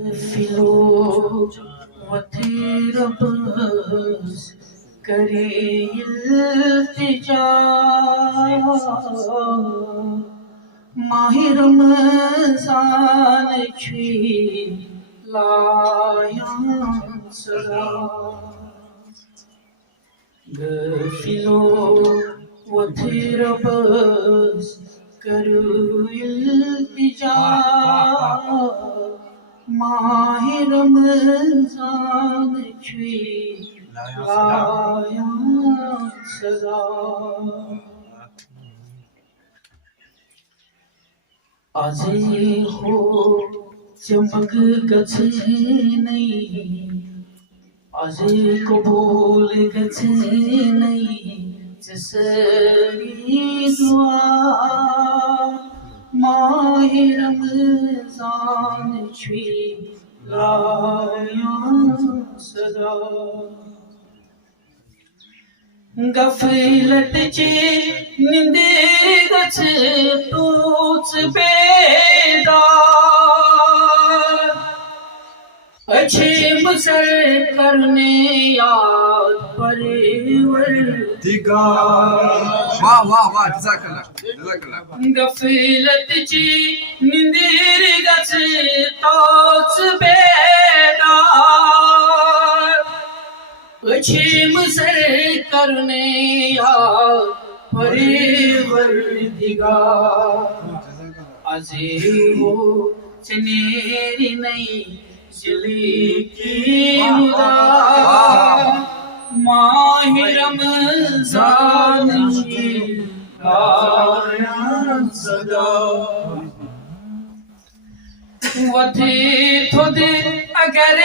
Flu وطیر بس کری التجا ماہ رمضان چھوی لایاں صدا گفلو وطیر بس کری التجا ماہ رمضان چھوی لایاں صدا آزی ہو چمک گچھنی آزی قبول گچھنی جسری دعا ماہ رمضان چھوی لایاں صدا غفلت چی نندے گچھ توچ بیدار اچھے مسر کرنے یاد پروردگار واہ واہ واہ جزاک اللہ غفلت چی نندے گچھ توچ بیدار اچھے مسر کرنے یاد پروردگار عظیم ہو چنیری نئی جلی کی مدار ماہ رمضان چھوی لایاں صدا وتھی تھود اگر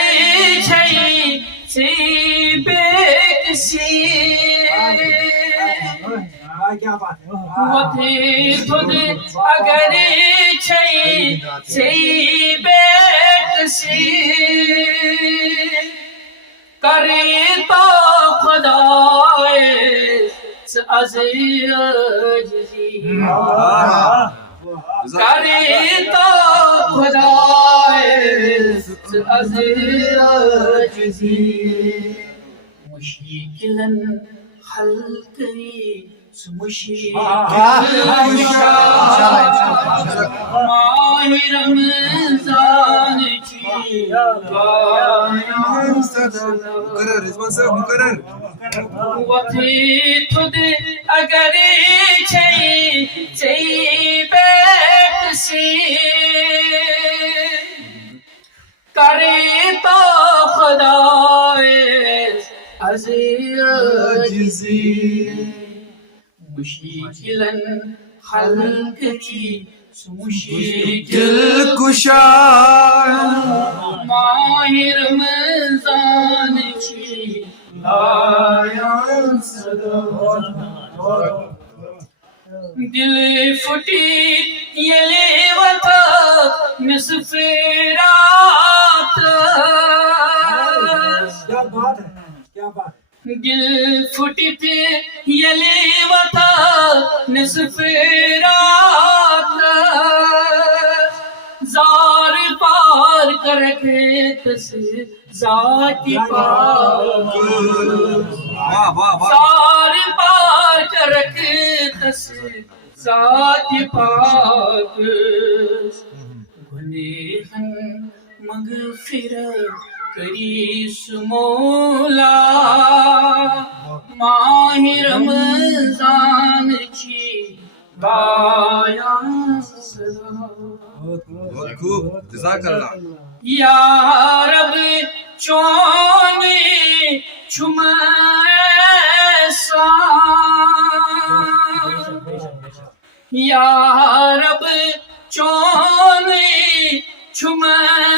چھئی سی بیکسی وتھی تھود اگر چھئی سی بیکسی کرے تو خدائے عزیزی کرے تو خدائے عزیزی مشکلن حل کری مشکل ماہ رمضان چھوی لایاں صدا مقرر رضوان صاحب مقرر وتھی تھود اگر چھئی سی بیکسی کرے تو خدائے عزیزی مشکلن حل کری مشکل کشا ماہ رمضان چھوی لایاں صدا دل پھٹی یلی وطا نصف رات دل پھٹی تھی یلی وطا نصف رات زار پار کر کے تس ذاتی پاک واہ واہ واہ زار پار کر کے تس ذاتی پاک گنہن مغفرت کری سمولا ماہ رمضان چھوی لایاں صدا بہت خوب جزاک اللہ یا رب چونی چھم احسان یا رب چونی چھم احسان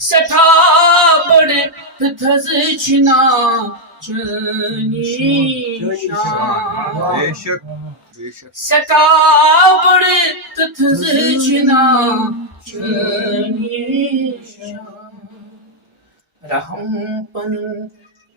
سٹھا بڑ تھز چھنا چنی شان بے شک بے شک سٹھا بڑ تھز چھنا چنی شان رحم پن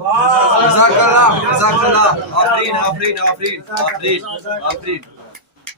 Jazakallah, jazakallah. Afrin.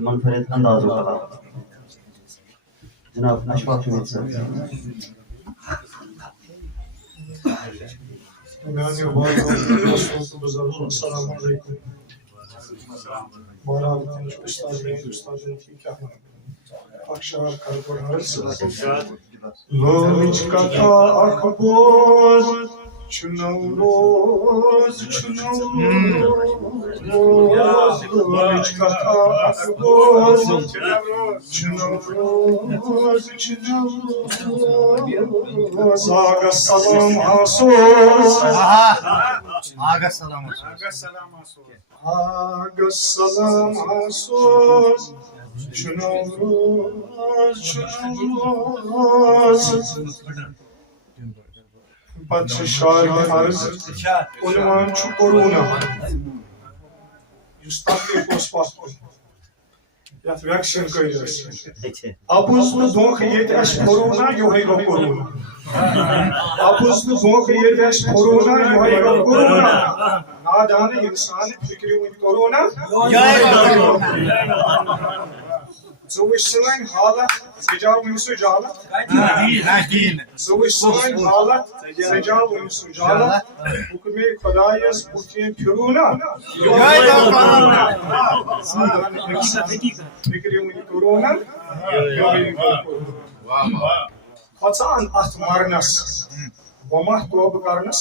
منفرد انداز و کلام جناب اشفاق حمید صاحب السلام علیکم بہرحال استاد کی کیا اکشار کارکن لوچ کتا اخبوز چنوروز لوچ کتا اخبوز چنوروز آگا سلام آسوز آگا سلام آسوز چنوروز پتہ شار عرض عنوان چھُ کورونا یُس تکلیف اوس پتھ یتھ ویکسیٖن کٔرۍ ٲسۍ اَپُز نہٕ دھوکہٕ ییٚتہِ اَسہِ کورونا یِہوٚے گوٚو کورونا اَپُز نہٕ دھوکہٕ ییٚتہِ اَسہِ کورونا یِہوٚے گوٚو کورونا نادانہٕ اِنسان فِکرِ وٕنۍ کورونا ژٕ وٕچھ سٲنۍ حالت ژٕ جاو وٕنہِ سُہ جالت ژٕ وٕچھ سٲنۍ حالت ژٕ جاو وٕنہِ سُہ جالت حُکمے خۄدایس بُتھِ پھِروٗنا فِکرِ وٕنہِ کورونا یِہوٚے گوٚو کورونا کھۄژان اتھ مرنس وۄنۍ توبہٕ کرنس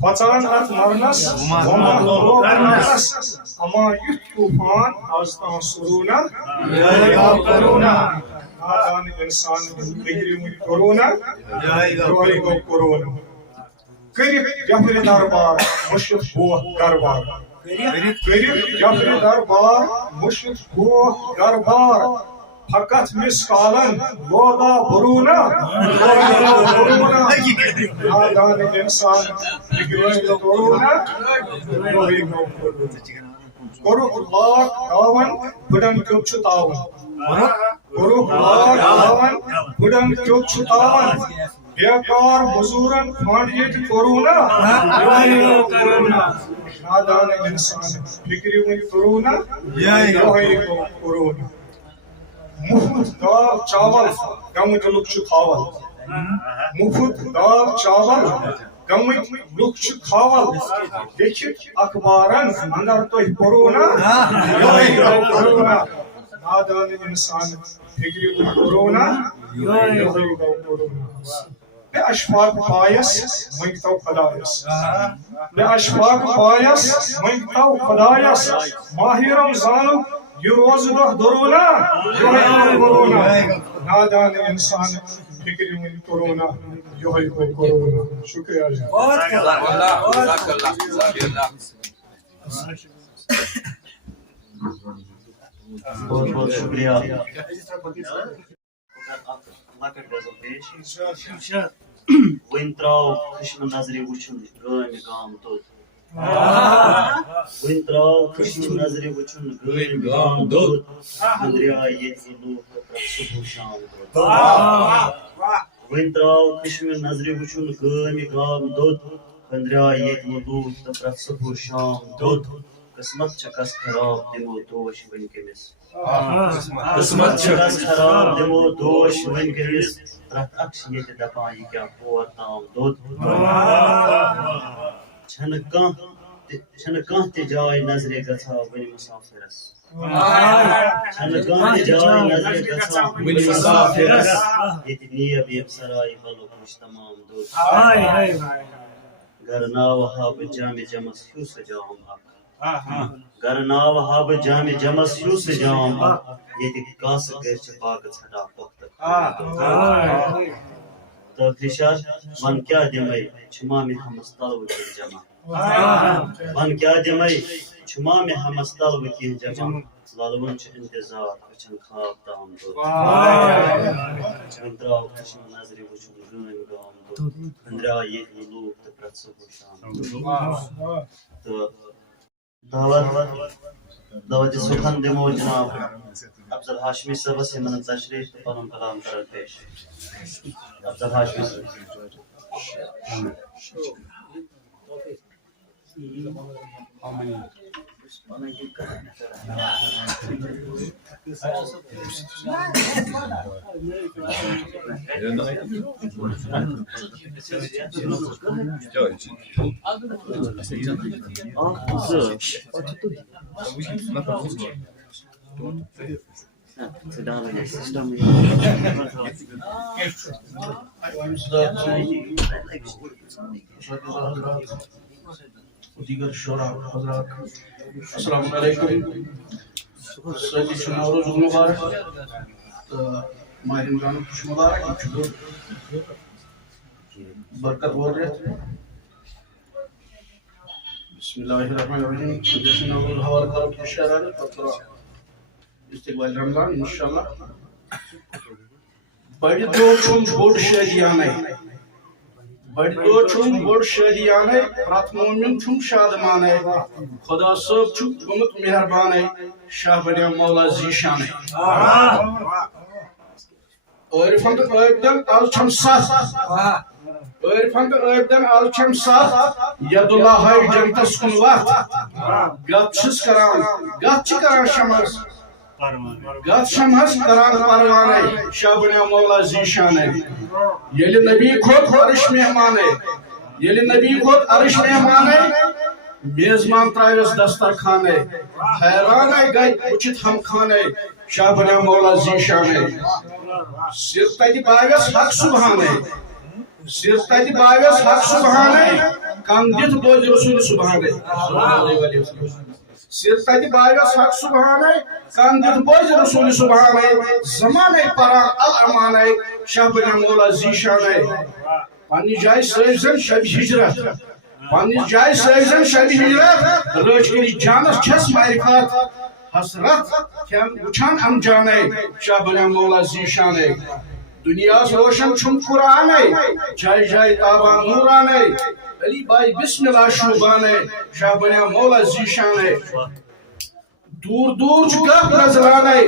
کھۄژان اتھ مرنس وۄنۍ توبہٕ کرنس اما یُتھ طوفان آز تام سرونا کورونا نادان انسان فِکرِ وٕنہِ کورونا یِہوٚے گوٚو کورونا کٔرِتھ جفرِ دربار مُشِت ہوکھ دربار کٔرِتھ جفرِ دربار مُشِت ہوکھ دربار فقط مِسکالن لودا برونا نادان انسان فِکرِ وٕنہِ کورونا یِہوٚے گوٚو کوٚرُکھ لاک ڈاوَن بٕڈن کیُتھ چھُ تاوَن کوٚرُکھ لاک ڈاوَن بٕڈن کیُتھ چھُ تاوَن بیکار مزوٗرن فنڈ ییٚتہِ کورونا یِہوٚے گوٚو کورونا نادان انسان فِکرِ وٕنہِ کورونا یِہوٚے گوٚو کورونا مُفت دال چاول گٔمٕتۍ لُکھ چھِ کھاوان مُفت دال چاول گٔمٕتۍ لُکھ چھِ کھاوان لیکھِتھ اخبارن اندر تۄہہِ کورونا یِہوٚے گوٚو کورونا نادان انسان فِکرِ وٕنہِ کورونا یِہوٚے گوٚو کورونا بے اشفاق پایس منگتو خدایس بے اشفاق پایس منگتو خدایس ماہ رمضانُک یہ روز دۄہ درونا یِہوٚے گوٚو کورونا نادان انسان فِکرِ وٕنہِ کورونا یِہوٚے گوٚو کورونا شُکریہ Jazakallah. بہت بہت شکریہ لۄکٕٹ غزل پیش وٕنۍ تراو خشمہٕ نظرِ وٕچھُن گامہِ گام توٚت ون تراو خشم نظر وچن گٲمۍ گام دۄد أنٛدریاے ییٚتہِ لوٗکھ تہٕ پرٛٮ۪تھ صبح شام دۄد ون تراو خشم نظر وچن گٲمۍ گام دۄد أنٛدریاے ییٚتہِ لوٗکھ تہٕ پرٛٮ۪تھ صبح شام دۄد قسمت چھِ کس خراب دِمو دوش وۄنۍ کٔمِس قسمت چھِ کس خراب دِمو دوش وۄنۍ کٔمِس پرٛٮ۪تھ اکھ چھِ ییٚتہِ دپان یہِ کیٛاہ پور تام دۄد چھنہٕ کانٛہہ تہِ جاے نظرِ گژھان وٕنہِ مُسافِرس چھنہٕ کانٛہہ تہِ جاے نظرِ گژھان وٕنہِ مُسافِرس ییٚتہِ نیب ییٚمہِ سراے بلُک وٕچھ تمام دۄد گر ناو ہا بہٕ جامہِ جمس ہیوٗ سُہ جام اکھ گر ناو ہا بہٕ جامہِ جمس ہیوٗ سُہ جام اکھ ییٚتہِ کاسہٕ گرِ چھِ باغہٕ ژھٹان پۄختہٕ تہٕ فِشار ون کیٛاہ دِمے چھُما مےٚ ہمس تلوٕ کینٛہہ جمع ون کیٛاہ دِمے چھُما مےٚ ہمس تلوٕ کینٛہہ جمع للوُن چھُ انتظار أچھن خواب تام دۄد وۄنۍ درٛاو خشم نظرِ وٕچھُن گٲمۍ گام دۄد أنٛدریاے ییٚتہِ لوٗکھ تہٕ پرٛٮ۪تھ صبح شام تہٕ دعوت سُکھن دِمو جناب افضل ہاشمی صٲبس یِمن تشریف تہٕ پنُن کلام کرن پیش افضل ہاشمی صٲب دیگر شعراء حضرات السلام علیکم سٲری چھُ نوروز مُبارک تہٕ ماہِ رمضانُک چھُ مُبارک یہِ چھُ بوٚڑ برکت وول رٮ۪تھ بسم اللہ الرحمن الرحیم ییٚلہِ نوروز حوالہٕ کرو کینٛہہ شعرا پتہٕ کرو استقبال رمضان انشاءاللہ بڑِ دۄہ چھُم بوٚڑ شٲدیانَے بڑِ دۄہ چھُم بوٚڑ شٲدیانَے پرٛٮ۪تھ مومِن چھُم شادمانَے خۄدا صٲب چھُ گوٚمُت مہربانَے شاہ بنیو مولا زیٖشانَے عٲرفن تہٕ عٲبدن آز چھم سَتھ عٲرفن تہٕ عٲبدن آز چھم سَتھ یدُاللہ ہاے جنتس کُن وتھ گتھ چھِس کران گتھ چھِ کران شمس گتھ شمس کران پروانَے شاہ بنیو مولا زیٖشانَے ییٚلہِ نبی کھوٚت عرش مہمانَے ییٚلہِ نبی کھوٚت عرش مہمانَے میزبان ترٛاوٮ۪س دسترخانَے حیرانَے گٔے وٕچھِتھ ہم خانَے شاہ بنیو مولا زیٖشانَے سِر تتہِ باوٮ۪س حق سُبحانَے سِر تتہِ باوٮ۪س حق سُبحانَے کم دِتھ بوزِ رسوٗلِ سُبحانَے سِر تتہِ باوٮ۪س حق سُبحانَے کم دِتھ بوزِ رسوٗلِ سُبحانَے زمانَے پران الامانَے شاہ بنیو مولا زیٖشانَے پننہِ جایہِ سٲرۍزن شبِ ہجرت پننہِ جایہِ سٲرۍزن شبِ ہجرت رٲچھ کٔرِتھ جانس چھس معرفت حسرت کھٮ۪ن وٕچھان انجانَے شاہ بنیو مولا زیٖشانَے دُنیاہس روشن چھُم قرآنَے جایہِ جایہِ تابان نوٗرانَے علی باے بسم اللہ شوٗبانَے شاہ بنیو مولا زیٖشانَے دوٗر دوٗر چھُ گپ نظرانَے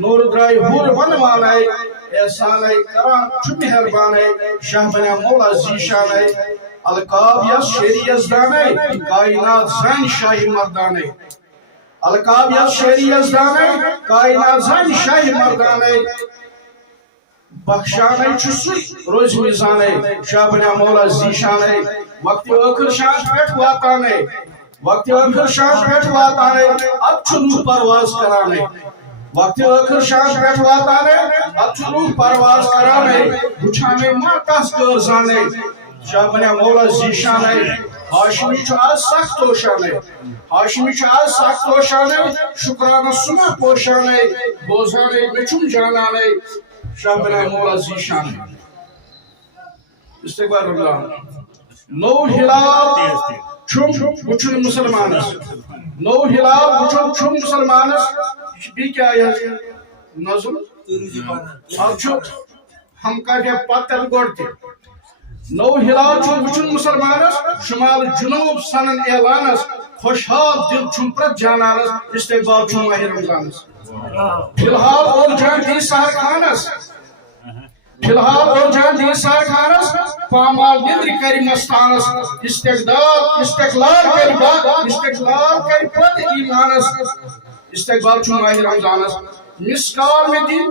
نوٗر درٛاے ہُر ونوانَے احسانَے کران چھُ مہربانَے شاہ بنیو مولا زیٖشانَے القاب یس شیرِ یزدانَے کائنات زانہِ شاہِ مردانَے القاب یس شیرِ یزدانَے کائنات زانہِ شاہِ مردانَے بخشانَے چھُ سُے روزِ میٖزانَے شاہ بنیو مولا زیٖشانَے وقتِ ٲخر شام پٮ۪ٹھ واتانَے وقتِ ٲخر شام پٮ۪ٹھ واتانَے اب چھُ روح پرواز کرانَے وقتِ ٲخر شام پٮ۪ٹھ واتانَے اب چھُ روح پرواز کرانَے وٕچھانَے ما کس کٲر زانَے شاہ بنیو مولا زیٖشانَے ہاشمی چھُ آز سخ توشانَے ہاشمی چھُ آز سخ توشانَے شُکرانس سُما پوشانَے بوزانَے مےٚ چھُم جانانَے شاہ بنیو مولا زیٖشانَے استقبال رمضان نو ہلال چھُم وٕچھُن مُسلمانس نو ہلال وٕچھُن چھُم مُسلمانس یہِ چھُ بیٚیہِ کیٛاہ یہِ حظ نظم اتھ چھُ ہم کاٹیا پتہٕ گۄڈٕ تہِ نو ہلال وچن مسلمانس شمال جنوب سنن اعلانس خوشحال دل پرت جانانس استقبال ماہ رمضانس فی الحال اور جان دی سہر خانس پامال ندر کر مستانس استقلال کر پت ایمانس استقبال ماہ رمضانس مسکال میں دن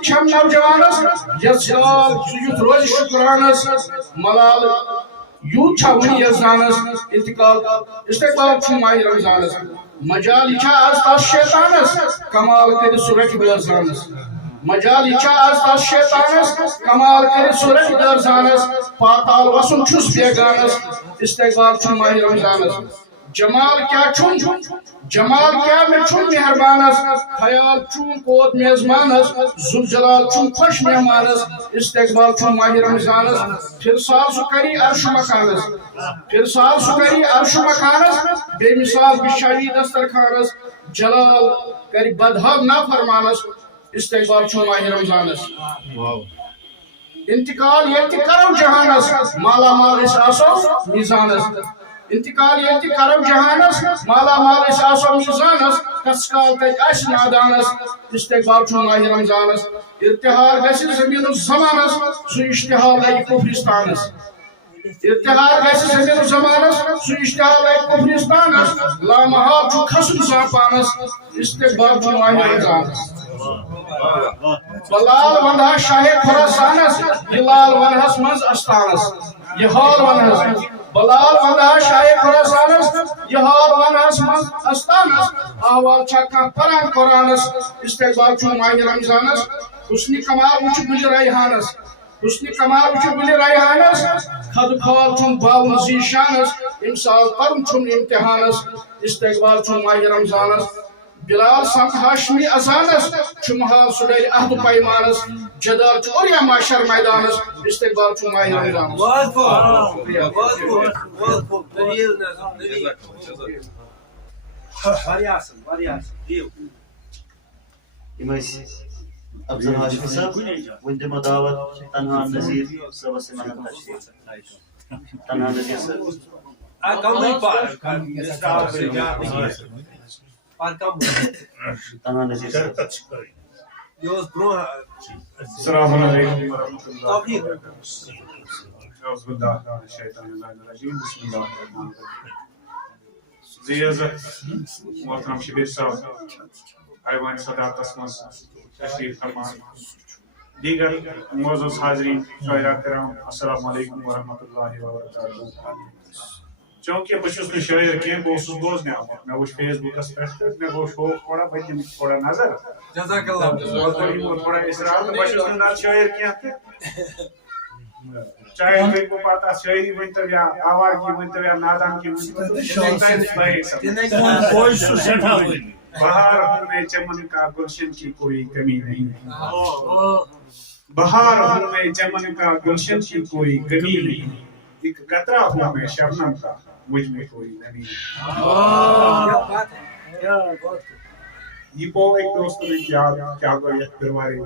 چھم نوجوانس یس یوت روز شکرانس ملال یوت چھا ونی یزدانس استقبال ماہ رمضانس مجال چھا آز تاس شیطانس کمال کر سورج بیرزانس کمال کر سورج بیرزانس پاتال وسن چھس بیگانس استقبال ماہ رمضانس جمال کیا میں چھن مہربانس خیال چون کوت میزمانس ذوالجلال چون خوش مہمانس استقبال ماہ رمضانس پھر سال سو کری عرش مکانس بے مثال بشاہی دسترخانس جلال کری بدحال نافرمانس استقبال ماہ رمضانس انتقال یلتی کرو جہانس مالا مال اس آسو میزانس مالا مال اس آسو میزانس کسکال تج اس نادانس استقبال ماہ رمضانس ارتحال گسی زمین الزمانس سو اشتحال لئی کفرستانس لامحال چھو کھسن زاپانس استقبال ماہ رمضانس بلال ونہا شاہ خراسانس ہلال ونہس منز استانس یہ حال ونہس بلال ونہا شاہ خراسانس یہ حال ونہس منز استانس آوال چھکا پران قرآنس استقبال ماہ رمضانس حسن کمال وچ گل ریحانس خد کھال چھن باون زیشانس امسال پرن چھن امتحانس استقبال ماہ رمضانس بلال سم ہاشمی اذانس چھمحال سڈر عہد پیمانس جدال چوریا معاشر میدانس استقبال ماہ رمضانس افضل ہاشمی صاحب ون دمو دعوت تنہا نذیر صبح سے منت تشریف تنہا نذیر صاحب تنہا نذیر صاحب السلام علیکم ورحمۃ اللہ اعوذ باللہ من الشیطان الرجیم بسم اللہ الرحمن الرحیم ذی عزت محترم شبیر صاحب ایوان صدارتس مز تشریف فرمان دیگر معزز حاضرین شاعرہ کرام السلام علیکم ورحمۃ اللہ وبرکاتہ چونکہ بہت شاعر کی بہت بوزن آمت مے وچ فیس بکس پہ مے گو شوق تھوڑا بہ دم تھوڑا نظر جزاک اللہ تھوڑا اصرار بہت شاعر کی چاہے تھی کو پتہ شاعری ونتو یا آواز ونتو یا نادان کی بہار ہوں میں چمن کا گلشن کی کوئی کمی نہیں بہار ہوں میں چمن کا گلشن کی کوئی کمی نہیں ایک قطرہ ہوں میں شبنم کا مجھ میں کوئی نمی نہیں یہ پو ایک دوست نے کیا گو یہ پرواری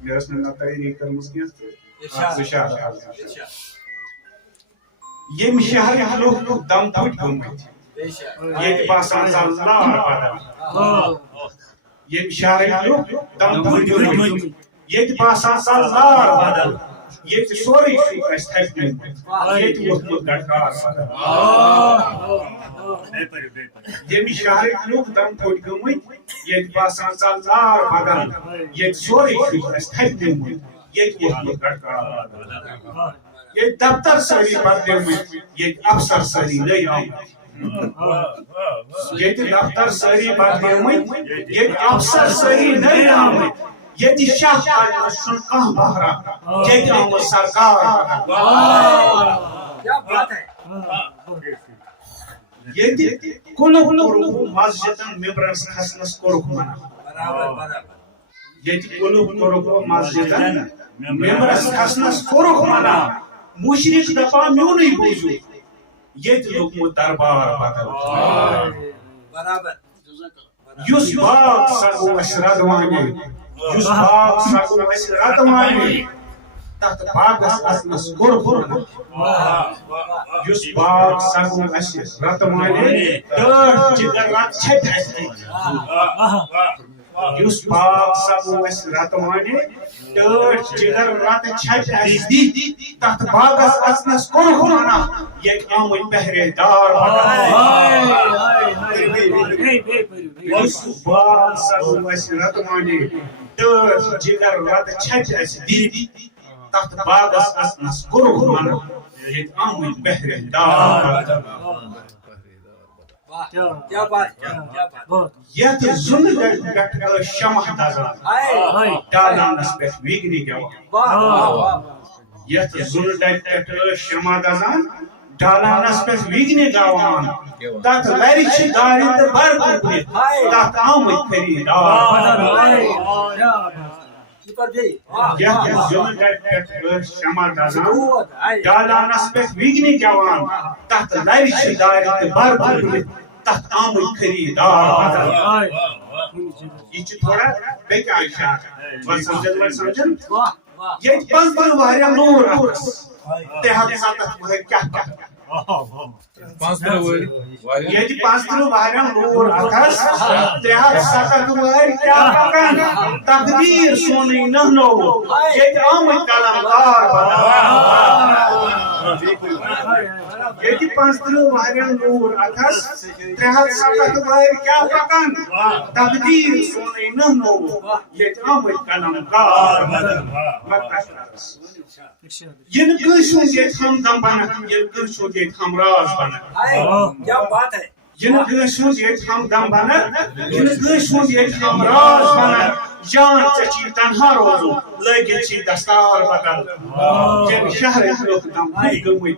میرس نے اللہ تیری کرمس کیا بشار یہ مشہر لوگ دم پھٹ گمت یہ باسان زلار بدل یہ مشہر لوگ دم پھٹ گمت یہ باسان زلار بدل یہ سوری شو اس تھکن یہ وقت گٹکار بدل یہ مشہر لوگ دم پھٹ گمت یہ باسان زلار بدل یہ سوری شو اس تھکن یہ وقت گٹکار بدل یہ دفتر سری بدل یہ افسر سری نئی آمد یہ دفتر سری بدل یہ افسر سری نئی آمد یہ شاہ کاج سن بہرا یہ آمد سرکار یہ کنو مسجدن ممبرس کھسنس کورک منع یہ کنو مسجدن ممبرس کھسنس کورک منع مشرق دپا میونی بوزو یہ لوگمت دربار بدل یس باغ سگو اس ردوانی یس باغ سگو اس ردوانی تحت باغس اصنس کور یس باغ سگو اس رتمانے تر جگر رات چھت یس باغ سگو اس رتمانے تر جگر رات چھت دی تحت باغس اصنس کور یک آمد پہرے دار یس باغ سگو اس رتمانے تر جگر رات چھت دی تحت باغس اصنس کور یک آمد پہرے دار کیا بات یت زن پہ شمع دزان ڈالانس پہ ویگنی گوان یت زن پہ شمع دزان ڈالانس پہ ویگنی گوان تات لری چھ داری تو بر بر تات آمد پھری دار یت زن پہ شمع دزان ڈالانس پہ ویگنی گوان تات لری چھ داری تو بر بر تحت آمد خریدار یہ تھوڑا بے کیا اشار ور سمجھن یہ پانچ پر واریا نور تحت ساتھ وہ کیا یہ پانچ پر واریا نور اکھس تحت ساتھ وہ کیا پکن تقدیر سونی نہنو یہ آمد کلمکار بنا یہ پانچترو وارین نور اکھس ترہت ساتھ وائر کیا پکن تقدیر سونے نہنو یہ آمد کلمکار ین کشو یہ ہم دم بنا ین کشو یہ ہم راز بنا کیا بات ہے ین کشو یہ ہم دم بنا ین کشو یہ ہم راز بنا جان چچی تنہا روزو لگی چی دستار بدل جن شہر لوگ دم بھئی گموئی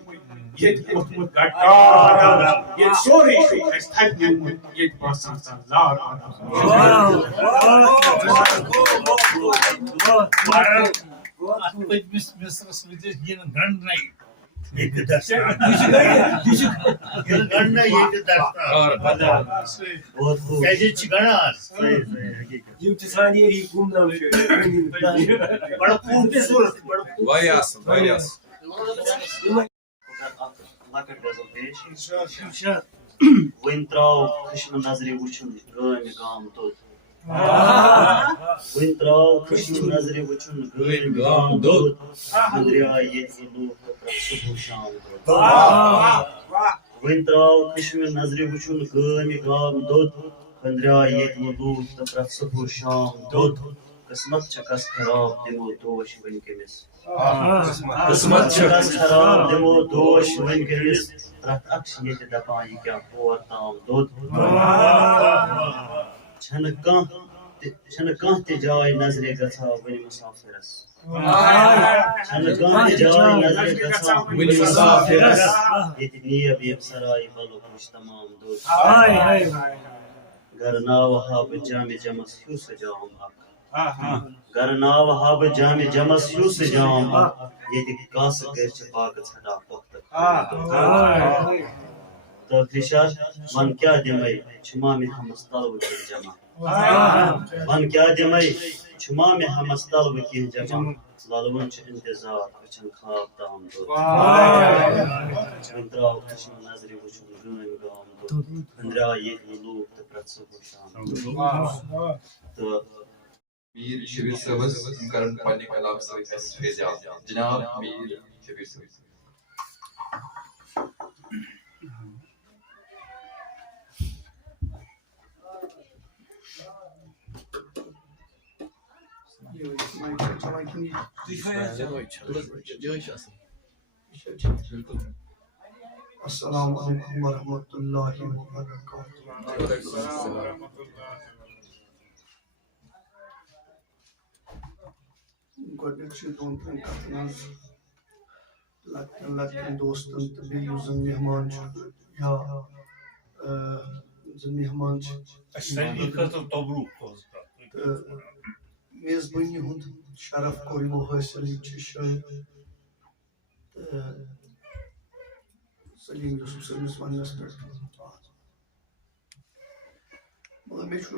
یہ مطمت گٹار بدل یہ سوری شو اس تھک نیمت یہ باسان سالار مصرس ودیس ین گنڈ نہیں ایک دستار گنڈ نہیں ایک دستار کیسے چگناس یم تسانی ری گومنا بڑا خوبصورت واریاس لکٹ غزل پیش ون تراو خشم نظری وچھن گٲمہِ گام دود ون تراو خشم نظری وچھن گٲمہِ گام دود أندرِیاے ییٚتہِ لوٗکھ تہٕ پرٛٮ۪تھ صبح شام دود ون تراو خشم نظری وچھن گٲمہِ گام دود أندرِیاے ییٚتہِ لوٗکھ تہٕ پرٛٮ۪تھ صبح شام دود قسمت چھِ کس خراب دِمو دوش وۄنۍ کٔمِس قسمت چھِ کس خراب دِمو دوش وۄنۍ کٔمِس پرٛٮ۪تھ اکھ چھِ ییٚتہِ دپان یہِ کیٛاہ اور تام دود چھنہٕ کانٛہہ تہِ جاے نظرِ گژھان وٕنہِ مُسافِرس چھنہٕ کانٛہہ تہِ جاے نظرِ گژھان وٕنہِ مُسافِرس ییٚتہِ نیب ییٚمہِ سراے بلُک وٕچھ تمام دود گر ناو ہا بہٕ جامہِ جمس ہیوٗ سُہ جام اکھ گر ناو ہا بہٕ جامہِ جمس ہیوٗ سُہ جام اکھ ییٚتہِ کاسہٕ گرِ چھِ باغہٕ ژھٹان پۄختہٕ ٲخری شاہ ون کیٛاہ دِمے چھُما مےٚ ہمس تلوٕ کینٛہہ جمع ون کیٛاہ دِمے چھُما مےٚ ہمس تلوٕ کینٛہہ جمع للوُن چھُ انتظار أچھن خواب تام دود وۄنۍ درٛاو خشم نظرِ وٕچھُن گٲمہِ گام دود أندرِیاے ییٚتہِ لوٗکھ تہٕ پرٛٮ۪تھ صبح شام تہٕ میر شبیر صٲبس تِم کرن پننہِ کلام سۭتۍ اسہِ فیضیاب جناب میر شبیر صٲب السلام علیکم ورحمۃ اللہ وبرکاتہ گۄڈنیُک چھُ دۄن ترٛٮ۪ن کتھن حظ لۄکٹٮ۪ن لۄکٹٮ۪ن دوستن تہٕ بیٚیہِ یُس زن مہمان چھُ یا زن مہمان چھِ تہٕ میزبٲنی ہُنٛد شرف کوٚر یِمو حٲصِل یِم چھِ شٲعر تہٕ سلیٖم یوٗسف صٲبنِس وننس پٮ۪ٹھ مگر مےٚ چھُ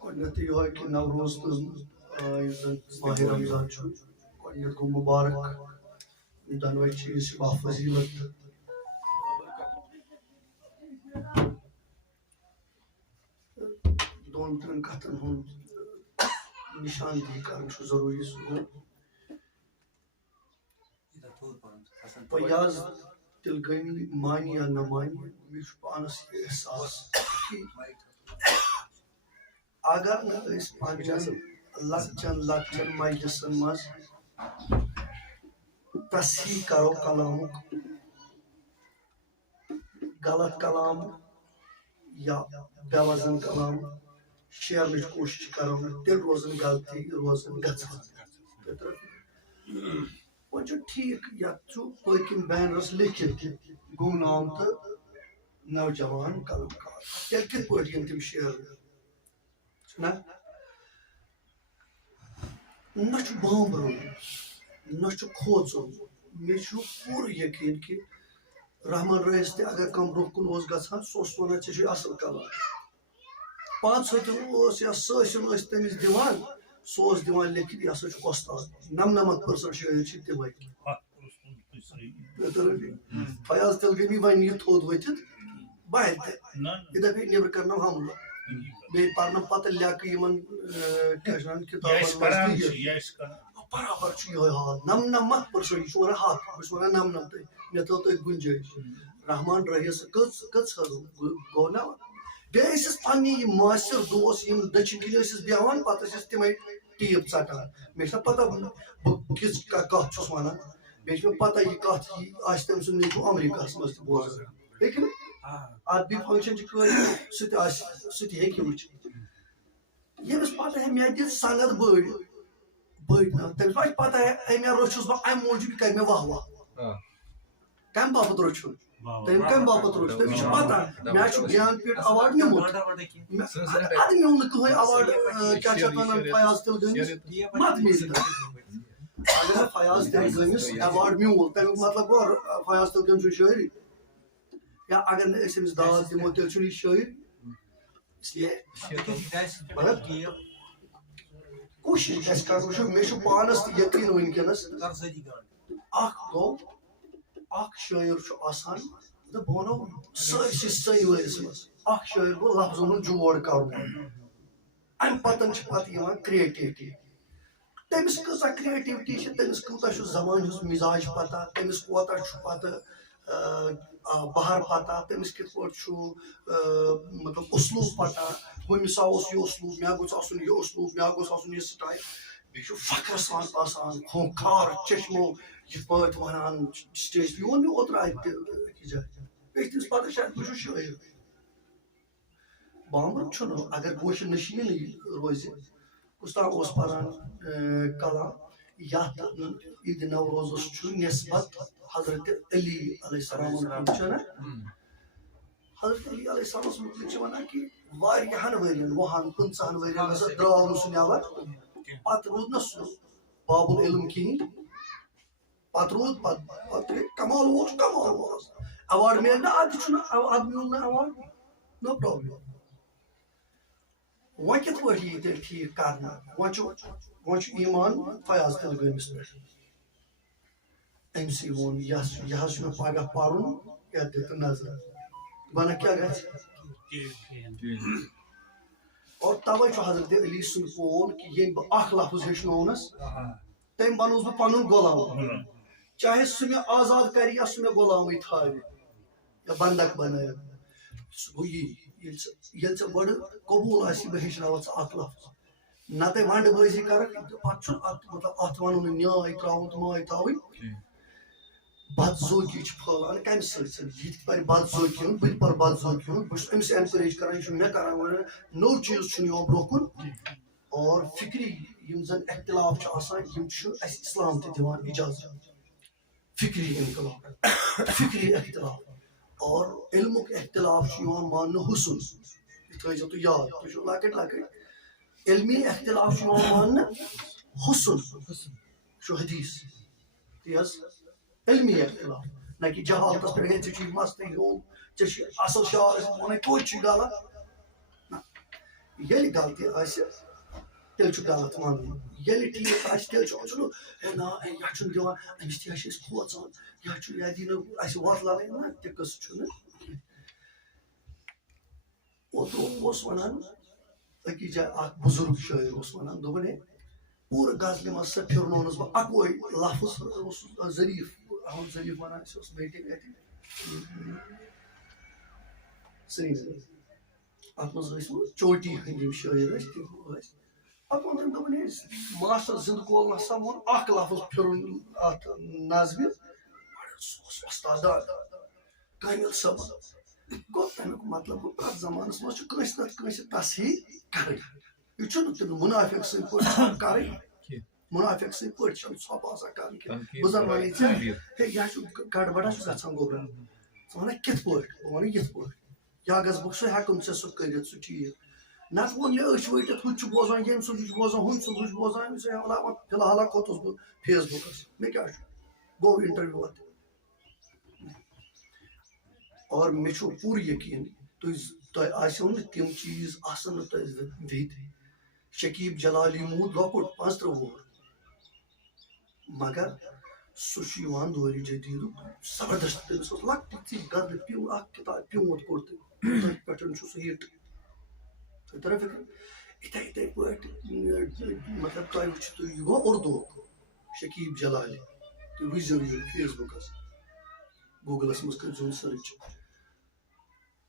گۄڈنٮ۪تھٕے یِہوے کہِ نوروز تہٕ یُس زَن ماہِ رمضان چھُ گۄڈٕنیٚتھ گوٚو مُبارک دۄنوَے چیٖز چھِ بافضیٖلت دۄن ترٛٮ۪ن کَتھن ہُنٛد نِشاندہی کَرٕنۍ چھُ ضروٗری سُہ گوٚو فیاض تِلگٲمی مانہِ یا نہ مانہِ مےٚ چھُ پانَس یہِ احساس کہِ اگر نہٕ أسۍ پنٛنٮ۪ن لۄکچن مجلسن منٛز تصحیح کرو کلامُک غلط کلام یا بے وزن کلام شیرنٕچ کوٗشِش کرو نہٕ تیٚلہِ روزن غلطی روزن گژھان وۄنۍ چھُ ٹھیٖک یتھ چھُ پٔتۍ بینرس لیکھِتھ گمنام تہٕ نوجوان قلمکار تیٚلہِ کِتھ پٲٹھۍ یِن تِم شیرنہٕ چھُنہ نہ چھُ بامبرُن نہ چھُ کھوژُن مےٚ چھُ پوٗرٕ یقیٖن کہِ رحمان رٲیِس تہِ اگر کانٛہہ برونٛہہ کُن اوس گژھان سُہ اوس ونان ژےٚ چھُے اصل کلام پانٛژھ ہَتٮ۪ن اوس یا سٲسِم ٲسۍ تٔمِس دِوان سُہ اوس دِوان لیکھِتھ یہِ ہسا چھُ وۄستاد 99% شٲعر چھِ تِمے فیاض تِلگٲمی وَنہِ یہِ تھوٚد ؤتھِتھ بہٕ تہِ یہِ دَپہِ نیٚبرٕ کرنو حملہٕ بیٚیہِ پرنہٕ پتہٕ لیکھٕ یِمن کیٛاہ چھِ وَنان کِتابن برابر چھُ یِہوے حال 99% یہِ چھُ وَنان 100 بہٕ چھُس وَنان 99 مےٚ تھٲو تٔتھۍ گُنجٲیش رحمان رٲہِس کٔژ حظ گوٚو نا بیٚیہِ ٲسۍ أسۍ پننہِ یِم معاصر دوس یِم دٔچھِنۍ کِنۍ ٲسۍ أسۍ بیٚہوان پتہٕ ٲسۍ أسۍ تِمے ٹیپ ژٹان مےٚ چھےٚ پتہ بہٕ کِژھ کتھ چھُس وَنان بیٚیہِ چھِ مےٚ پتہ یہِ کتھ یہِ آسہِ تٔمۍ سُنٛد نیٚچوٗ امریکاہس منٛز تہِ بوزان ہیٚکہِ نہٕ ادبی فنکشن چھِ کٲلۍ سُہ تہِ آسہِ سُہ تہِ ہیٚکہِ وٕچھِتھ ییٚمِس پتہ ہے مےٚ دِژ سند بٔڑۍ نا تٔمِس ما چھِ پتہ ہے أمۍ روٚچھُس بہٕ امہِ موٗجوٗب یہِ کرِ مےٚ واہ واہ کمہِ باپتھ روٚچھُن تٔمۍ کمہِ باپتھ روٚچھ تٔمِس چھِ پتہ مےٚ چھُ گیان پیٖٹھ ایواڈ نِمُت اَدٕ میوٗل نہٕ کٕہٕنۍ ایواڈ کیٛاہ چھِ اَتھ وَنان فیاض تِلگٲمِس مت میلہِ اگر فیاض تِلگٲمِس ایواڈ میوٗل تمیُک مطلب گوٚو فیاض تِلگٲمۍ چھُ شٲعری یا اگر نہٕ أسۍ أمِس داد دِمو تیٚلہِ چھُنہٕ یہِ شٲعر کوٗشِش گژھِ کرٕنۍ وٕچھو مےٚ چھُ پانس تہِ یقیٖن وٕنکیٚنس اکھ گوٚو اکھ شٲعر چھُ آسان تہٕ بہٕ وَنو سٲرسٕے سٲنۍ ؤرِس منٛز اکھ شٲعر گوٚو لفظن ہُنٛد جوڑ کرُن امہِ پتن چھِ پتہٕ یِوان کریٹِوٹی تٔمِس کۭژاہ کریٹِوٹی چھِ تٔمِس کوٗتاہ چھُ زبانہِ ہُنٛد مِزاج پتہ تٔمِس کوتاہ چھُ پتہٕ بہر پتہ تٔمِس کِتھ پٲٹھۍ چھُ مطلب اُسلوٗب پتہ ہُمہِ سا اوس یہِ اُسلوٗب مےٚ گوٚژھ آسُن یہِ اُسلوٗب مےٚ گوٚژھ آسُن یہِ سٹایل بیٚیہِ چھُ فخر سان آسان خوٗنخار چشمو یِتھ پٲٹھۍ وَنان سٹیج یہِ ووٚن مےٚ اوترٕ اَتہِ أکِس جایہِ بیٚیہِ تٔمِس پتہ شاید بہٕ چھُس شٲعر بامبرُن چھُنہٕ اگر گوشہِ نشیٖنٕے روزِ گُستاخ اوس پران کلام یتھ عیٖدِ نوروزس چھُ نسبت حضرت علی علیہ السلام چھُنہ حضرت علی علیہ السلامس مُتعلِق چھِ وَنان کہِ واریاہن ؤرین 50 ؤرین ہسا درٛاو نہٕ سُہ نٮ۪بر پتہٕ روٗد نہٕ سُہ باب العلم کِہینۍ پتہٕ روٗد پتہٕ کمال اوس ایواڈ میلہِ نہٕ ادٕ چھُنہٕ ادٕ میوٗل نہٕ ایواڈ نو پرابلم وۄنۍ کِتھ پٲٹھۍ یی تیٚلہِ ٹھیٖک کرنہٕ وۄنۍ چھُ ایمان فیاض تِلگٲمِس پٮ۪ٹھ أمسٕے ووٚن یہِ حظ چھُ مےٚ پگاہ پرُن یتھ دِتہٕ نظر بنان کیٛاہ گژھِ اور توے چھُ حضرت علی سُنٛد قول کہِ ییٚلہِ بہٕ اکھ لفظ ہیٚچھنوونس تٔمۍ بنووُس بہٕ پنُن غلام چاہے سُہ مےٚ آزاد کرِ یا سُہ مےٚ غلامٕے تھاوِ یا بنٛدک بنٲیِتھ سُہ گوٚو یی ییٚلہِ ژےٚ گۄڈٕ قبوٗل آسی بہٕ ہیٚچھناوتھ ژٕ اکھ لفظ نتہٕ ونٛڈٕ بٲزی کرکھ پتہٕ چھُنہٕ مطلب اتھ ونو نہٕ نیاے تراوُن تہٕ ماے تھاوٕنۍ بدذوقی چھِ پھٔہلان کمہِ سۭتۍ یہِ تہِ پرِ بدذوقی ہُنٛد بہٕ تہِ پرٕ بدذوقی ہُنٛد بہٕ چھُس أمِس اٮ۪نکریج کران یہِ چھُ مےٚ کران ونان نوٚو چیٖز چھُنہٕ یِوان برونٛہہ کُن اور فکری یِم زن اختلاف چھِ آسان یِم چھُ اسہِ اسلام تہِ دِوان اِجازت فکری انقلاب فکری اختلاف اور علمُک اختلاف چھُ یِوان ماننہٕ حُسُن یہِ تھٲیزیو تُہۍ یاد تُہۍ چھِو لۄکٕٹۍ لۄکٕٹۍ علمی اختلاف چھُ یِوان ماننہٕ حُسُن چھُ حدیث تی حظ علمی اختلاف نہ کہِ جہالتس پٮ۪ٹھ ہے ژےٚ چھُے مستٕے ہیوٚن ژےٚ چھُے اصل شعر ٲسۍ وَنان توتہِ چھُے غلط نہ ییٚلہِ غلطی آسہِ تیل چھُ غلط وَنُن ییٚلہِ ٹھیٖک آسہِ تیٚلہِ چھُ چلو ہے نا یہِ چھُنہٕ دِوان أمِس تہِ چھِ أسۍ کھوژان یہِ چھُ یہِ دی نہٕ اَسہِ وَتھ لاگٕنۍ نا تہِ قٕصہٕ چھُنہٕ اوترٕ اوس وَنان أکِس جایہِ اکھ بُزرگ شٲعر اوس وَنان دوٚپُن ہے پوٗرٕ غزلہِ منٛز سا پھِرنونَس بہٕ اَکوے لفظ اوس ظریٖف احمد ظریٖف وَنان اَسہِ اوس میٖٹِنٛگ اَتہِ سرینگرٕ اَتھ منٛز ٲسۍ وۄنۍ چوٹی ہٕنٛدۍ یِم شٲعر ٲسۍ تِم ٲسۍ پَتہٕ ووٚن تٔمۍ دوٚپُن ہے ماسٹر زِندٕ کول نسا ووٚن اکھ لفظ پھِرُن اَتھ نظمہِ سُہ اوس وۄستادہ کامِل صٲبن گوٚو تَمیُک مطلب گوٚو پرٛٮ۪تھ زمانس منٛز چھُ کٲنٛسہِ نتہٕ کٲنٛسہِ تصحیح کَرٕنۍ یہِ چھُنہٕ تِم مُنافِق سٕنٛدۍ پٲٹھۍ کَرٕنۍ مُنافِق سٕنٛدۍ پٲٹھۍ چھَنہٕ ژھۄپہٕ آسان کَرٕنۍ کیٚنٛہہ بہٕ زن وَنے ژےٚ ہے یہِ چھُ گڑبڑا چھُ گژھان گوٚبرا ژٕ وَنکھ کِتھ پٲٹھۍ بہٕ وَنہٕ یِتھ پٲٹھۍ یا گژھٕ بہٕ سُہ ہٮ۪کُن ژےٚ سُہ کٔرِتھ سُہ چیٖز نتہٕ ووٚن مےٚ أچھ ؤٹِتھ ہُہ تہِ چھُ بوزان ییٚمہِ سُنٛد چھُ بوزان ہُمہِ سُنٛد چھُ بوزان أمِس فِلحال کھوٚتُس بہٕ فیس بُکس مےٚ کیٛاہ چھُ گوٚو اِنٹرویو اَتھ اور مےٚ چھُ پوٗرٕ یقیٖن تۄہہِ آسیو نہٕ تِم چیٖز آسن نہٕ تۄہہِ وِتھۍ شکیٖب جلالی موٗد لۄکُٹ 35 وُہُر مگر سُہ چھُ یِوان دورِ جدیٖدُک زبردست تٔمِس اوس لۄکٹہِ غزلہِ پیوٗ اکھ کِتاب پیوٗنٛت کوٚر تٔمۍ تٔتھۍ پٮ۪ٹھ چھُ سُہ ہِٹ تۄہہِ ترٛٲے فِکرِ یِتھَے پٲٹھۍ مطلب تۄہہِ وٕچھِو تُہۍ یہِ گوٚو اُردو شکیٖب جلالی تُہۍ وٕچھزیو یہِ فیس بُکس گوٗگلس منٛز کٔرۍزیون سٔرٕچ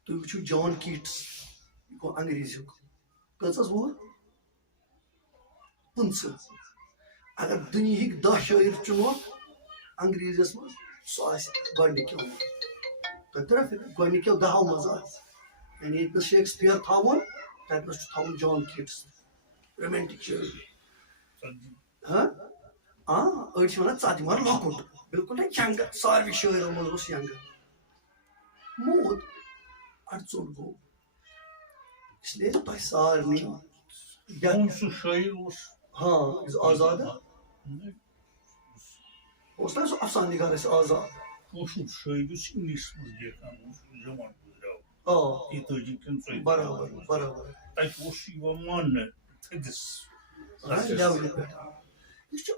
تُہۍ وٕچھِو جان کیٖٹس یہِ گوٚو انگریٖزیُک کٔژَس وُہُر 25 اگر دُنہِکۍ 10 شٲعر چُنوکھ انگریٖزیس منٛز سُہ آسہِ گۄڈنِکیو تۄہہِ ترٛٲے فِکرِ گۄڈنِکیو 10 منٛز آسہِ یعنی ییٚتہِ نَس شیکسپِیر تھاوُن تَتہِ نَس چھُ تھاوُن جان کیٖٹس رومینٹِک شٲعری أڑۍ چھِ وَنان ژَتجی مگر لۄکُٹ بِلکُل نہ ینٛگر ساروی شٲعرو منٛز اوس ینٛگر موٗد اَڑژوٚن گوٚو اسلیے تۄہہِ سارنٕے سُہ شٲعر اوس یُس آزاد اوس نا سُہ افسانہٕ نِگار اَسہِ آزاد کٲشُر شٲعر یُس اِنٛگلِشَس منٛز لیکھان اوس جوان گُزریو برابر برابر تَتہِ اوس سُہ یِوان ماننہٕ تھٔدِس لیولہِ پٮ۪ٹھ یہِ چھُ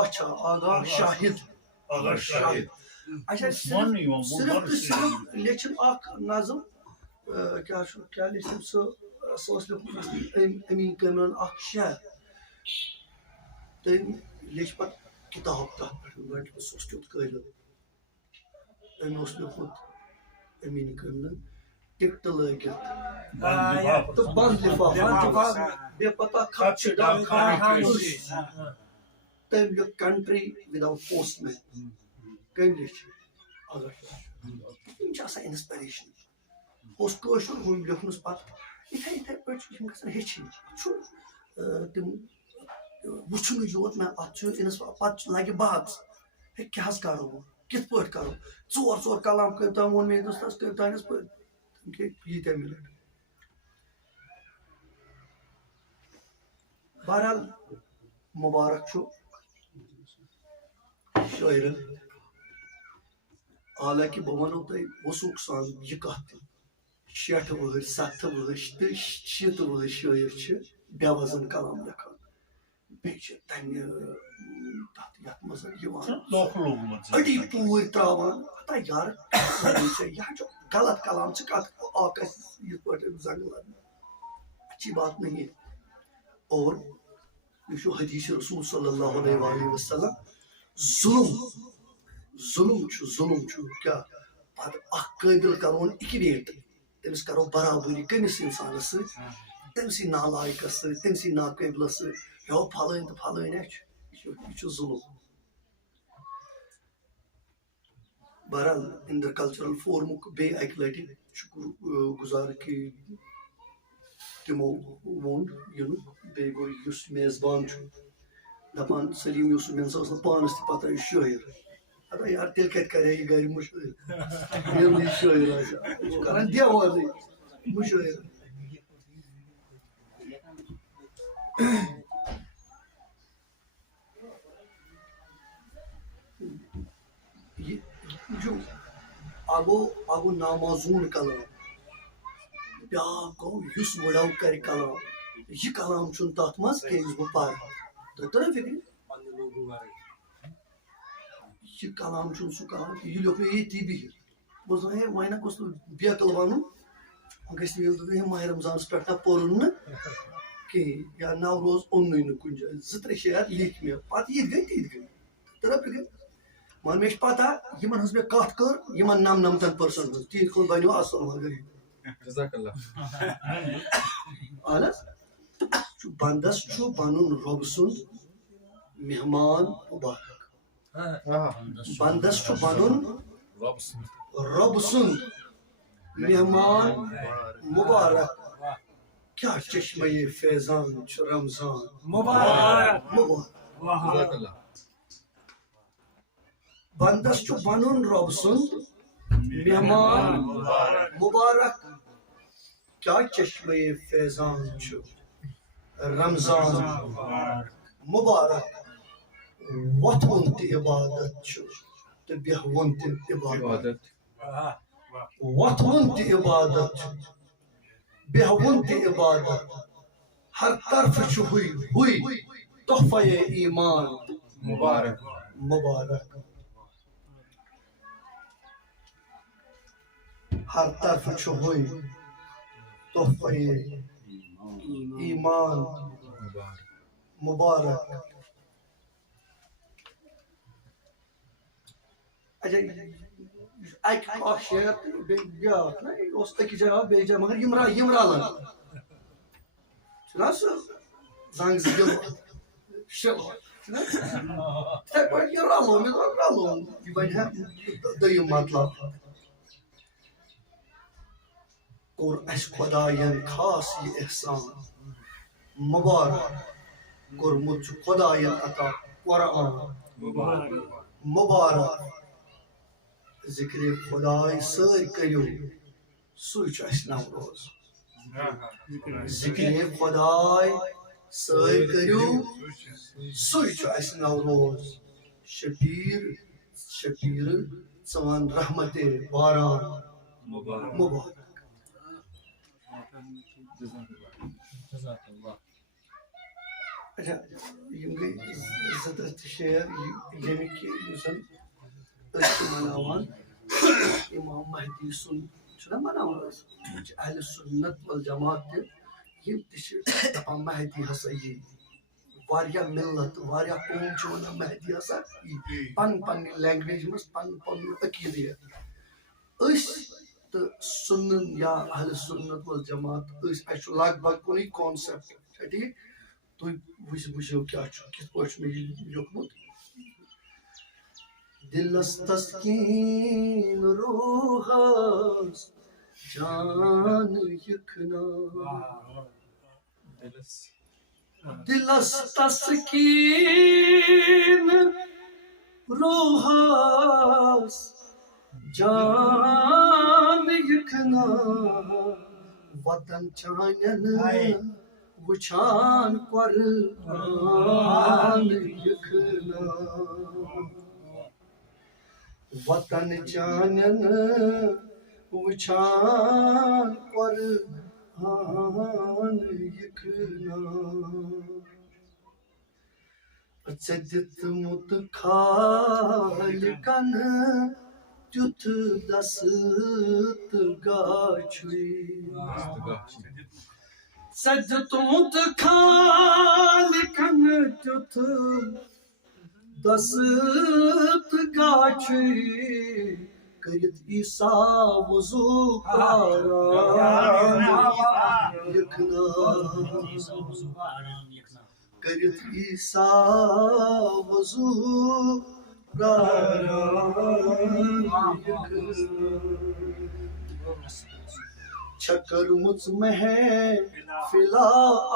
اچھا آغا شاہِد اچھا صرف تہٕ صرف لیٚچھِن اکھ نظم کیٛاہ چھُ کیٛاہ لیٚچھ تٔمۍ سُہ اوس لیوٚکھمُت امیٖن کٲمِلن اکھ شعر تٔمۍ لیٚچھ پتہٕ کِتاب تتھ پٮ۪ٹھ سُہ اوس تیُتھ قٲبِل أمۍ اوس لیوٚکھمُت امیٖن کٲمِلن ٹِکٹہٕ لٲگِتھ تہٕ بنٛد لِفافہٕ بے پتہ خط چھِ تٔمۍ لیوٚکھ کنٹری وِداوُٹ پوسٹ مین کٔمۍ لیٚچھ یِم چھِ آسان اِنسپریشن اوس کٲشُر ہُمۍ لیوٚکھنَس پتہٕ یِتھَے پٲٹھۍ چھِ یِم گژھان ہیٚچھِنۍ چھُ تِم وٕچھنُے یوت نہ اتھ چھُ پتہٕ لگہِ بحث ہے کیٛاہ حظ کرو کِتھ پٲٹھۍ کرو ژور کلام کٔرۍتو ووٚن مےٚ ہِندوستانس کٔرۍتانس پٲٹھۍ تِم گٔے ییٖتیٛاہ مِنٹ بہرحال مُبارک چھُ شٲعرن حالانکہِ بہٕ وَنو تۄہہِ وثوٗق سان یہِ کتھ تہِ 60 وٕہٕرۍ 70 وٕہٕرۍ تہٕ 60 وٕہٕرۍ شٲعر چھِ بے وزن کلام لیکھان بیٚیہِ چھِ تَمہِ تتھ یتھ منٛز یِوان أڑی پوٗرۍ تراوان ہتا یارٕ یہِ چھُ غلط کلام ژٕ کتھ اکھ اَسہِ یِتھ پٲٹھۍ زنٛگہٕ لگنہٕ اچھی بات نہیں اور یہِ چھُ حدیث رسوٗل صلی اللہ علیہ وسلم ظُلم چھُ کیٛاہ پتہٕ اکھ قٲبِل کرون اِکویٹ تٔمِس کرو برابری کٔمِس اِنسانس سۭتۍ تٔمسٕے نالایکس سۭتۍ تٔمسٕے ناقٲبلس سۭتۍ ہیو پھلٲنۍ تہٕ پھلٲنۍ یہِ چھُ ظُلم بہرحال اِنٹر کلچرل فورمُک بیٚیہِ اکہِ لٹہِ شُکر گُزار کہِ تِمو ووٚن یِنُک بیٚیہِ گوٚو یُس میزبان چھُ دپان سلیٖم یوٗسف مین سا ٲس نہٕ پانس تہِ پتہ یہِ شٲعر ہتا یار تیٚلہِ کتہِ کرِ یہِ گرِ مُشٲعر ییٚلہِ نہٕ یہِ شٲعر آسہِ یہِ چھُ کران دیوازٕے مُشٲعر یہِ چھُ اکھ گوٚو ناموزوٗن کلام بیٛاکھ گوٚو یُس وٕڑو کرِ کلام یہ کلام چھُنہٕ تتھ منٛز کینٛہہ یُس بہٕ پرٕ تۄہہِ ترٲے فکرِ یہ کلام چھُنہٕ سُہ کلام یہِ لیوٚکھ مےٚ ییٚتی بِہِتھ بہٕ اوسُس دپان ہے وۄنۍ نہ گوٚژھ نہٕ بیکل وَنُن وۄنۍ گژھِ نہٕ ییٚلہِ دوٚپ ماہِ رمضانس پٮ۪ٹھ نہ پوٚرُن نہٕ کِہیٖنۍ یا نوروز اوٚنُے نہٕ کُنہِ جایہِ 2-3 شعر لیکھۍ مےٚ پتہٕ یِتھ گٔے تِتھ گٔے ترٲے فکرِ مگر مےٚ چھِ پتہ یِمن ہٕنٛز مےٚ کتھ کٔر یِمن 99% ہٕنٛز تِہنٛدِ کھۄتہٕ بنیو اصل مگر جزاک اللہ اہن حظ بندس چھُ بنُن رۄب سُنٛد مہمان مبارک بندس چھُ بنُن رۄب سُنٛد مہمان مبارک کیا چشمہ فیضان چھُ رمضان مبارک جزاک اللہ بندس چھُ بنُن رۄب سُنٛد مہمان مبارک کیا چشمہ فیضان چھُ رمضان مبارک وۄتھُن تہِ عبادت چھُ تہٕ بیہوُن تہِ عبادت وۄتھُن تہِ عبادت چھُ بیہوُن تہِ عبادت ہر طرفہٕ چھُ ہوے تحفہ ایمان مبارک مبارک ہر طرفہٕ چھُ ہوے تحفہ ایمان مبارک اچھا اکہِ اکھ شعر تہٕ بیٚیہِ بیٛاکھ نہ یہِ اوس أکِس جایہِ بیٚیہِ جایہِ مگر یِم رلان چھُنہ سُہ زنٛگ زٕ دِل شِلوار چھُنہ تِتھَے پٲٹھۍ یہِ رلو مےٚ دوٚپ رلو یہِ بنہِ ہا دوٚیِم مطلب کوٚر اَسہِ خۄداین خاص یہِ احسان مبارک کوٚرمُت چھُ خۄداین عطا قرآن مبارک ذِکرِ خۄداے سٲرۍ کٔرِو سُے چھُ اَسہِ نوروز ذِکرِ خۄداے سٲرۍ کٔرِو سُے چھُ اَسہِ نوروز شبیٖر ژٕ وَن رحمتِ باران مبارک اچھا یم گٔے 2-3 شعر ییٚمہِ کہِ یُس زن أسۍ چھِ مناوان امام مہدی سُنٛد چھُنہ مناوان أسۍ یِم چھِ اہلِ سُنت والجماعت تہِ یِم تہِ چھِ دپان مہدی ہسا یی واریاہ مِلت واریاہ قوم چھِ ونان مہدی ہسا یی پنٕنۍ پنٕنہِ لینگویج منٛز پنُن پنُن عقیٖدٕ أسۍ تہٕ سُنن یا اہلِ سُنت والجماعت أسۍ اَسہِ چھُ لگ بگ کُنُے کانسیپٹ چھا ٹھیٖک تُہۍ وٕچھِو کیٛاہ چھُ کِتھ پٲٹھۍ چھُ مےٚ یہِ لیوٚکھمُت دِلس تسکیٖن روحس جان یِکھناو دِلس تسکیٖن روحس جان یِکھناو وطن چانٮ۪ن وٕچھان قرآن یِکھناو وطن چانٮ۪ن وٕچھان قرآن یِکھناو ژےٚ دِتمُت خالقن تیُتھ دسہٕ تہٕ گاچھُے ژےٚ دِتمُت خالقن تیُتھ دسہٕ تہٕ گاچھُے کٔرِتھ عیٖسیٰ وضوٗ پران یِکھناو کٔرِتھ عیٖسیٰ وضوٗ پران چھےٚ کٔرمٕژ محفِلا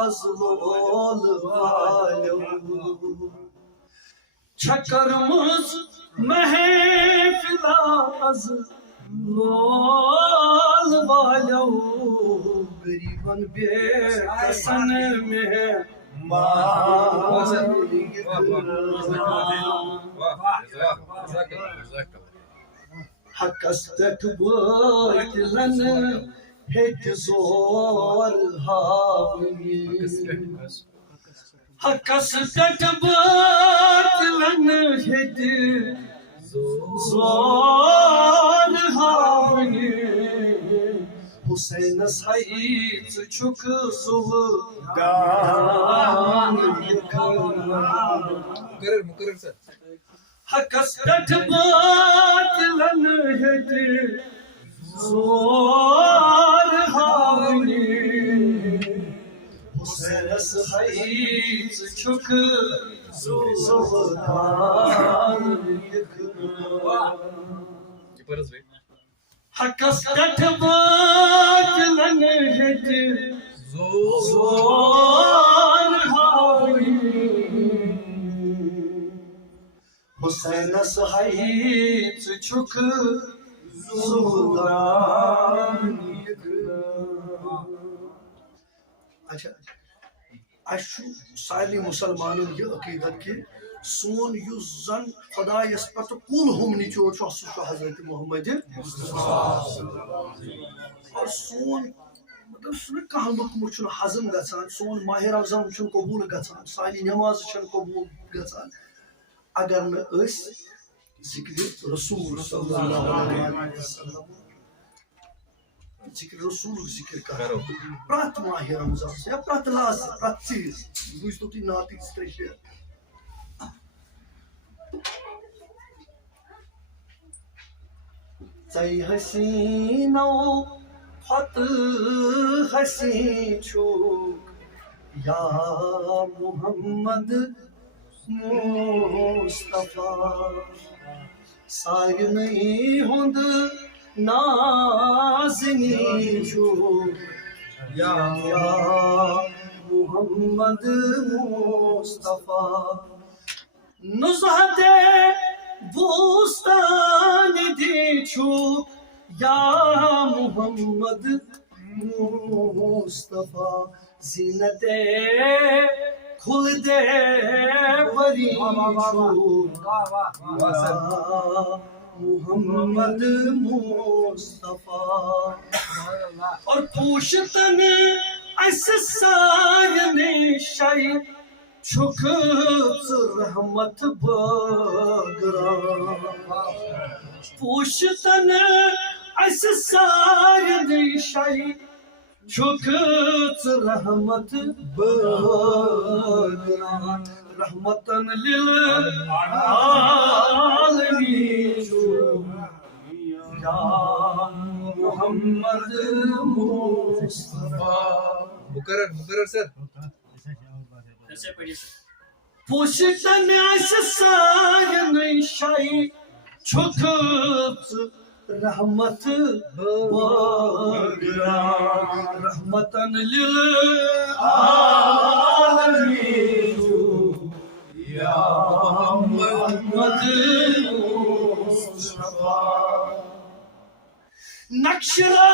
ازلول والیو چھےٚ کٔرمٕژ محفِلا ازلول والیو غریٖبن بے کسن مہمان حقس پٮ۪ٹھ وٲتلن ہیٹ زور ہاونی حقس پٮ۪ٹھ باطلن ہیٹ زور ہاونی حسینس ہائی ژٕ چھُکھ زُہدان حقس پٮ۪ٹھ باطلن ہیٹ زور ہاونی حسینس ہائی ژٕ چھُکھ زُہدان حقس پٮ۪ٹھ باطلن ہیٹ زور ہاونی حسینس ہائی ژٕ چھُکھ زُہدان اچھا اسہ سارے مسلمانن یہ عقیدت کہ سون یُس زن خدایس پتہ کل ہم نچوڑ سہ حضرت محمد اور سون مطلب سہ کھانا لوکمت ہضم گژھان سون ماہ رمضان قبول گژھان سانہ نماز قبول گژھان اگر نہ ذکر رسول صلی اللہ علیہ وسلم ذکر رسول ذکر کرو پرت ماہ رمضان یا پرت لاز پرت چیز بوزتو تھی ناطق ذکر ژے حسینو کھۄتہٕ حسین چھُکھ یا محمد مصطفیٰ سارنٕے ہُنٛد نازنین چھُکھ یا محمد مصطفیٰ نزہت بوستان دی چھُکھ یا محمد مصطفیٰ زینت کھلد بری چھُکھ یا محمد مصطفیٰ اور پوشتن اس سارنے شائی چھُکھ ژٕ رحمت بٲگران پوشتن اس سارنے شائی چھُکھ ژٕ رحمت بٲگران رحمتن للعالمین چھُکھ یا محمد مصطفیٰ مقرر سر پوشتن اس سارنے شائی چھُکھ ژٕ رحمت بٲگران رحمتن للعالمین یا محمد مصطفیٰ نقشرا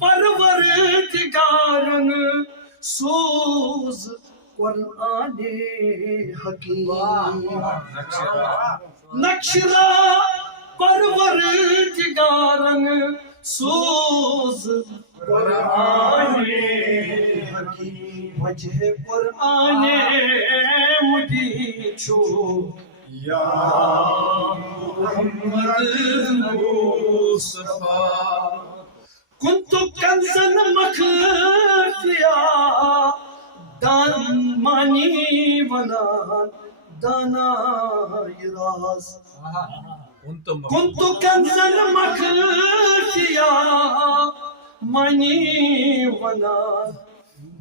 پروردگارن سوز قرآن حکیم نقشرا پروردگارن سوز قرآن حکیم وجہ قرآن مجید چھُکھ یا محمد مصطفیٰ كنت كنزا مخفيا دانماني ونان دانا يراز كنت كنزا مخفيا ماني ونان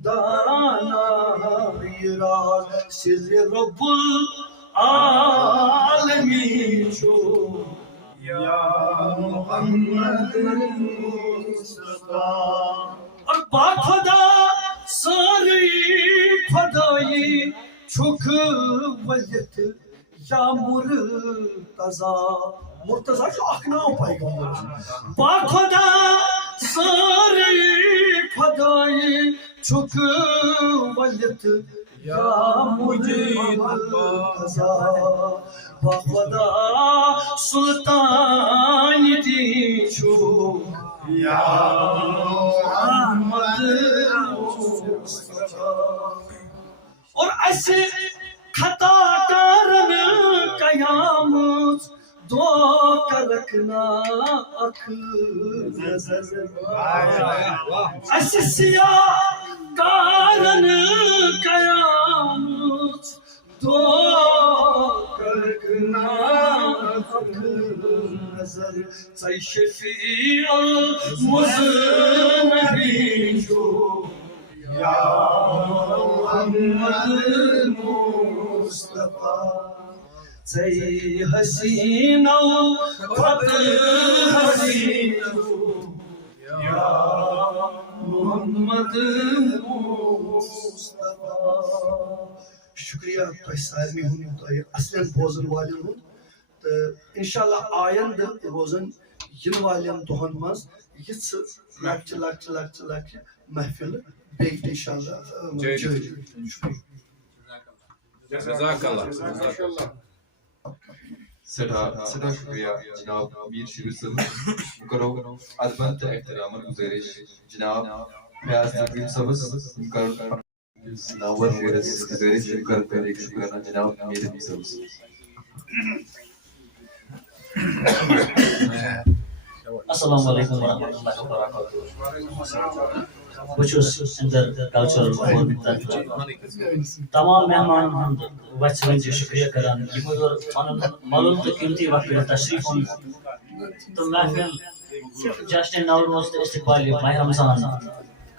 دانا يراز سر رب العالمين چھُکھ یا محمد مصطفیٰ اور با خدا ساری خدائی چھُکھ ؤلِتھ یا مرتضیٰ چھُ اکھ ناو پیغمبر با خدا ساری خدائی چھُکھ ؤلِتھ یا مرتضیٰ با خدا سلطان دیچو یا محمد اور ایسے خطا کارن قیامت دو کر رکھنا اکھ نظر ایسے سیاہ کارن قیامت دو کر رکھنا اکھ نظر سی شفیع المذنبین جو یا محمد مصطفیٰ سی حسین خط حسین یا محمد مصطفیٰ شکریہ تۄہہِ سارنٕے ہُنٛد تۄہہِ اصلٮ۪ن بوزن والٮ۪ن ہُنٛد تہٕ انشاءاللہ آیندٕ روزن یِنہٕ والٮ۪ن دۄہن منٛز یِژھٕ لۄکچہِ لۄکچہِ لۄکچہِ لۄکچہِ محفلہٕ بیٚیہِ تہِ انشاءاللہ جٲری جزاک اللہ سٹھا شکریہ جناب میر شبیر صاحب کرو ادبن تہٕ احترامن گزٲرِش جناب فیاض تقریب صٲبس کرو ناور گزٲرِش کرو شکریہ جناب میر نبی صٲبس السلام علیکم ورحمۃ اللہ وبرکاتہ بچھس اندر کلچرل فورم تمام مہمان ہند وچ ونج شکریہ کران یمو یور پنن ملن تو قیمتی وقت تشریف تو محفل جشن نوروز تو استقبال ماہ رمضان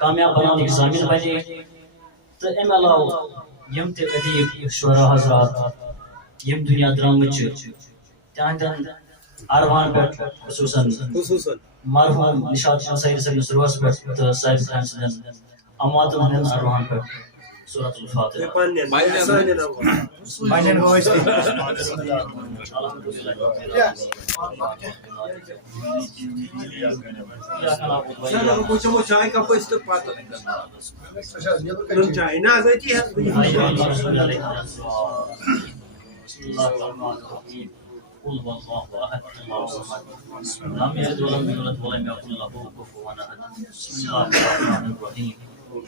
کامیاب بنانے کی ضامن بنے تو ام علاوہ یم تہ ادیب شعراء حضرات یم دنیا درامچ تہندن اروان پہ خصوصاً مرحوم نشاط شمسائی صاحب سروس پہ تو صاحب خان سندن امواتن ہندن اروان پہ سورۃ الفاتحہ قل هو الله احد الله الصمد لم يلد ولم يولد ولم يكن له كفوا احد بسم الله الرحمن الرحيم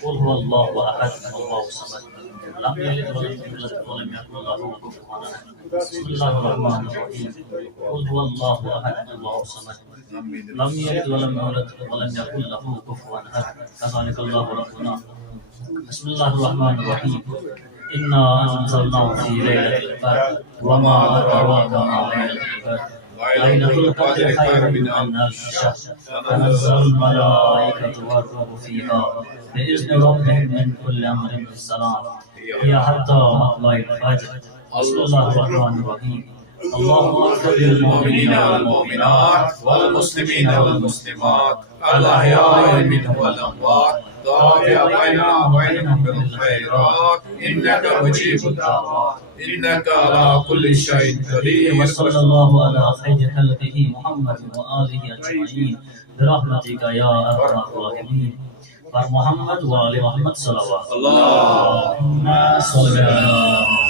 قل هو الله احد الله الصمد لم يلد ولم يولد ولم يكن له كفوا احد بسم الله الرحمن الرحيم قل هو الله احد الله الصمد لم يلد ولم يولد ولم يكن له كفوا احد كذلك الله ربنا بسم الله الرحمن الرحيم إنا أنزلناه في ليلة القدر وما أدراك ما ليلة القدر ليلة القدر خير من ألف شهر تنزل الملائكة والروح فيها بإذن ربهم من كل أمر سلام هي حتى مطلع الفجر بسم الله الرحمن الرحيم اللهم اغفر للمؤمنين والمؤمنات والمسلمين والمسلمات الأحياء منهم والأموات تابع بيننا وبينهم بالخيرات إنك مجيب الدعوات إنك على كل شيء قدير وصلى الله على خير خلقه محمد وآله أجمعين برحمتك يا أرحم الراحمين پر محمد وآل محمد صلوات اللهم صل على